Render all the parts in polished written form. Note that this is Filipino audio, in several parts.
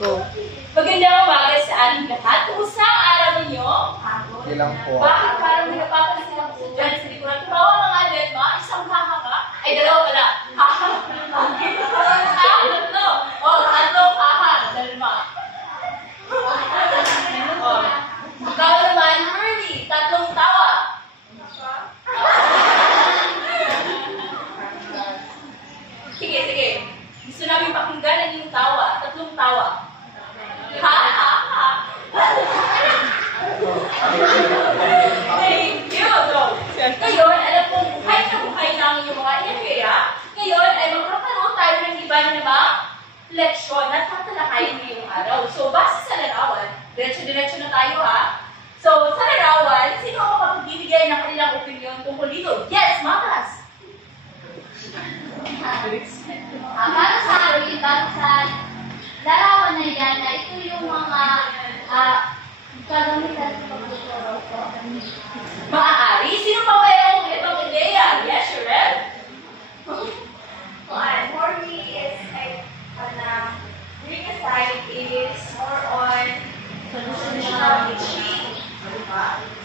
Go. Magandang umaga sa ating lahat. Kumusta ang araw ninyo? Okay lang po. Bakit parang may napapansin ako sa dyan sa likuran? Tumawa mga ledma, isang hahanga. Ay, dalawa pala. Haha. Tatlo. Tatlo haha. Dalma. Ikaw naman, Merly. Tatlong tawa. Sige. Gusto namin pakinggan ang iyong tawa. Tatlong tawa. Thank you. Ngayon, alam kong buhay na buhay namin yung mga area. Ngayon, ay magkakaroon tayo ng iba na namang leksyon na tatalakayin ngayong araw. So, base sa larawan, diretso-diretso na tayo ha. So, sa larawan, sino ang makapagbibigay ng kanilang opinion tungkol dito? Yes, Makas! Para sa akin, sa larawan na yan, na ito yung mga kagamitan sa pagtuturo ko. Maaari? Sino pa mayroong itong ideya? Yes, Sherelle? For me, is on the green side is more on traditional teaching.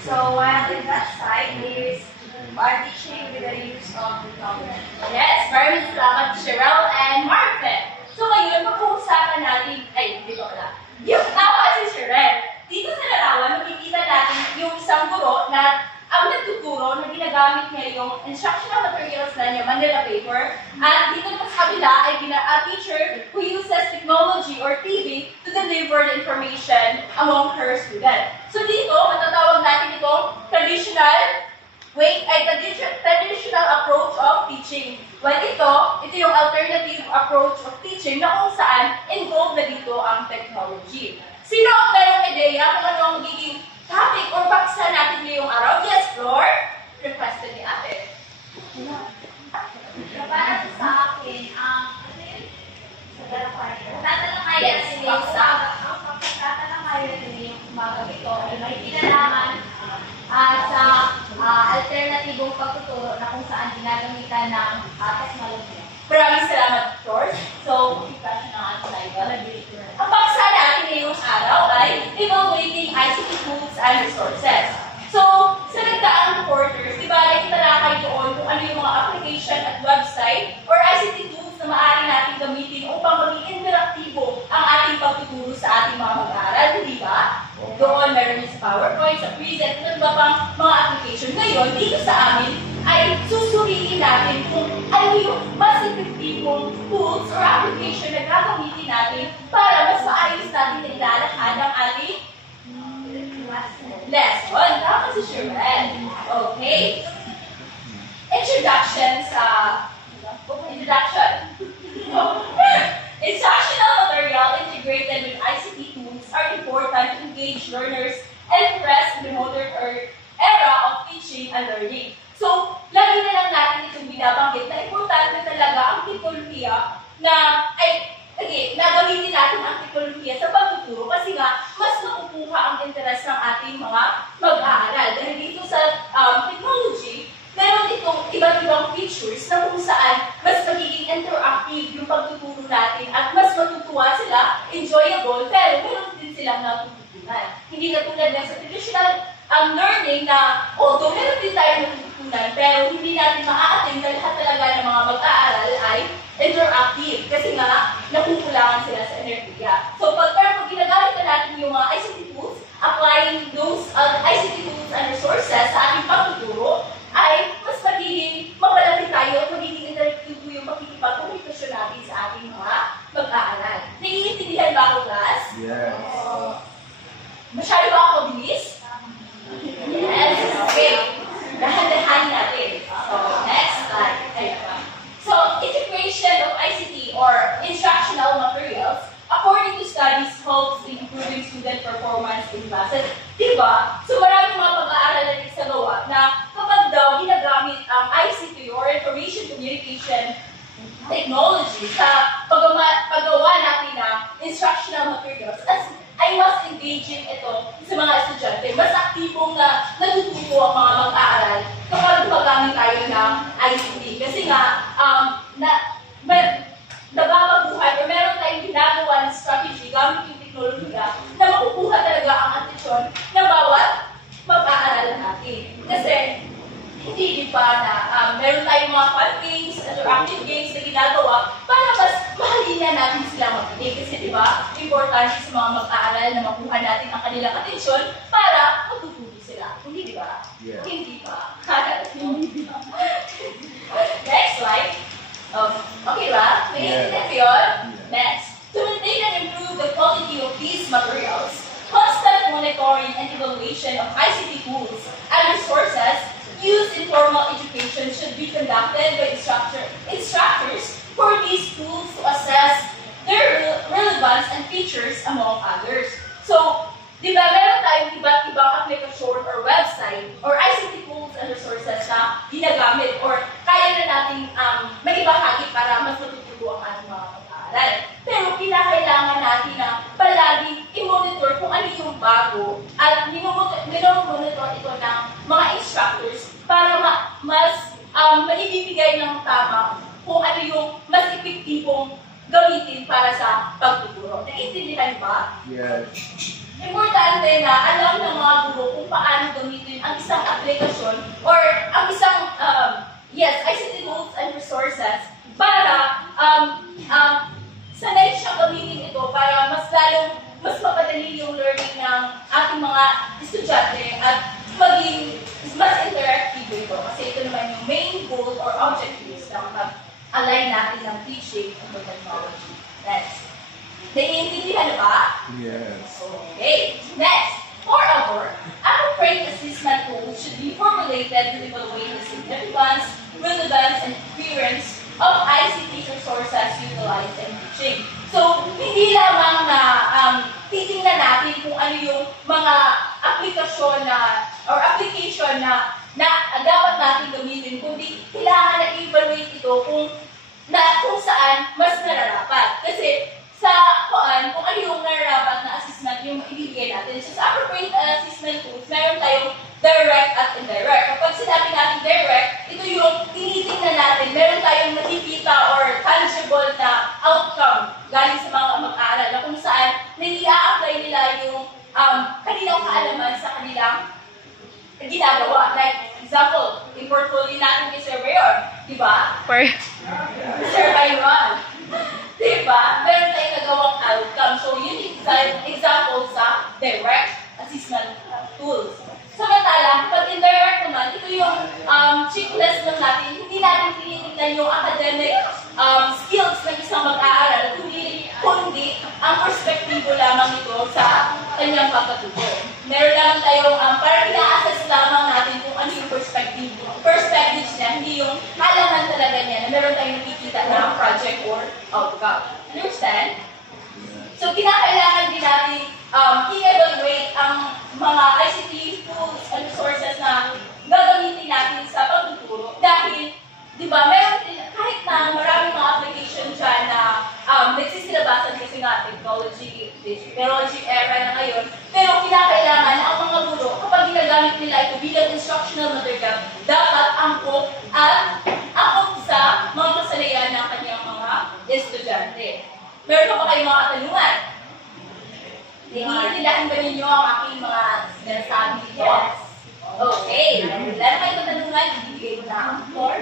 So while the that side is teaching with the use of the document. Yes, maraming salamat, Sherelle and Marvin. So ngayon, pag-uusapan natin, dito pala. Yung tawa si Sherelle. Dito sa larawan, makikita natin yung isang guro na ang nagtuturo na ginagamit niya yung instructional materials na niya, Manila paper. At dito sa kabila ay a teacher who uses technology or TV to deliver the information among her students. So dito, matatawag natin itong traditional approach of teaching. While ito yung alternative approach of teaching na kung saan involved na dito ang technology. Sino ang mayroong ideya kung ano ang magiging topic or baksa natin ngayong araw? Yes, Flor? Requested ni ate. Para sa akin, tatalakayan sila yung tatalakayan sila yung mga ito ay may kinalaman sa alternatibong pagtuturo na kung saan ginagamitan ng teknolohiya. Maraming salamat, Flor. So, i-flash na ang slide. Ang baksa natin ngayong araw ay evaluating ICT tools and resources. So, sa nagdaang quarters, di ba, italakay doon kung ano yung mga application at website or ICT tools na maaari natin gamitin upang maging interaktibo ang ating pagtuturo sa ating mga mag-aaral, di ba? Doon, meron yung sa PowerPoint, sa Present, at iba pang mga application. Ngayon, dito sa amin, ay susuriin natin kung ano yung mas epektibong tools or application na gagamitin natin para mas maayos natin na ilalakad ang ating lesson. Tama si Sherelle. Okay. Introduction. Instructional material integrated with ICT tools are important to engage learners and press the modern era of teaching and learning. So, lagi na lang natin itong binabanggit na importante talaga ang teknolohiya na gamitin natin ang teknolohiya sa pagtuturo kasi nga, mas makukuha ang interes ng ating mga mag-aaral. Dahil dito sa technology, meron itong iba't ibang features na kung saan mas magiging interactive yung pagtuturo natin at mas matutuwa sila, enjoyable, pero meron din silang natututunan. Hindi katulad ng sa traditional learning na, although meron din tayo natututunan, pero hindi natin ma-a-attend na lahat talaga ng mga mag-aaral ay interactive kasi nga nakukulangan sila sa enerhiya. So, pag ginagamit na natin yung mga ICT tools, applying those ICT tools and resources sa ating pagtuturo, ay mas magiging mapalapit tayo at magiging interactive yung pakikipag-komunikasyon natin sa ating mga mag-aaral. Naiintindihan ba ako, class? Yes. Masyado ba ako bilis? Yes. Okay. Dahan-dahan natin. So, next slide. So, integration of ICT or instructional materials, according to studies, helps in improving student performance in classes. Diba? So, maraming mga pag-aaral na nagsagawa na kapag daw ginagamit ang ICT or information communication technology sa paggawa natin ng instructional materials, ay mas engaging ito sa mga estudyante. Mas aktibong na natututo ang mga mag-aaral kapag gumagamit tayo ng ICT. Kasi nga, nababaguhan o meron tayong ginagawa ng strategy gamit bawat mag-aaral natin. Kasi, hindi di ba na meron tayong mga fun games, interactive games na ginagawa para mas mahalina natin sila makinig. Kasi di ba, importante sa mga mag-aaral na makuha natin ang kanilang atensyon para matutunan sila. Hindi di ba? Yeah. Hindi ba? Hindi ba? Next slide. Okay ba? May internet yun? Next. To maintain and improve the quality of these materials, constant monitoring and evaluation of ICT tools and resources used in formal education should be conducted by instructors for these tools to assess their relevance and features among others. So, di ba, meron tayong iba't ibang aplikasyon or website or ICT tools and resources na ginagamit or kaya na nating maibahagi para mas matututo ang ating mga pag-aaral. Pero kinakailangan natin na palagi i-monitor kung ano yung bago at minomonitor ito ng mga instructors para mas maibibigay ng tama kung ano yung mas epektibong gamitin para sa pagtuturo. Naiintindihan ba? Yes. Importante na alam ng mga guro kung paano gamitin ang isang aplikasyon or ang isang ICT tools and resources para sanay siya gamitin ito para mas mapadali yung learning ng ating mga estudyante at maging mas interactive ito. Kasi ito naman yung main goal or objectives na mag-align natin ng teaching and technology. Next. Naiintindihan ba? Yes. Okay. Next. Moreover, appropriate assessment tools should be formulated to evaluate the significance, relevance, and experience of ICT resources utilized in teaching. So, hindi lamang na titingnan natin kung ano yung mga aplikasyon na or application na dapat natin gamitin, kundi kailangan na i-evaluate ito kung saan mas nararapat. Kasi kung ano yung nararapat na assessment yung ibibigay natin. So, sa appropriate assessment tools, meron tayong direct at indirect. Kapag sinabi natin direct, ito yung tinitingnan natin. Meron tayong nakikita or tangible na outcome galing sa mga mag-aaral na kung saan nai-apply nila yung kanilang kaalaman sa kanilang ginagawa. Like, example, yung portfolio natin kay Sir Bayon. Diba? Sir Bayon. Diba? Meron tayong nagawang outcome. So, yun yung example sa direct assessment tools. Samantala, pag indirect naman, ito yung checklist lang natin. Hindi natin tinitingnan yung academic skills ng isang mag-aaral, kundi ang perspektibo lamang ito sa kanyang pagkatuto. Meron lang tayong, parang ina-assess lamang natin kung ano yung perspectives niya, hindi yung halaman talaga niya na meron tayong nakikita na project or outcome. Understand? So, kinakailangan din natin i-evaluate ang mga ICT tools and resources na gagamitin natin sa pagtuturo dahil, di ba, meron din, kahit na maraming mga application dyan na nagsisilabasan kasi nga technology era na ngayon, pero kinakailangan na ang mga guro, kapag ginagamit nila ito bilang instructional material, dapat angkop sa mga kasalayan ng kanyang mga estudyante. Meron pa ba kayong mga katanungan? Naiintindihan ba ninyo ang aking mga sinasabi dito? Okay. Wala na kayong katanungan, ibigay ko na ang floor.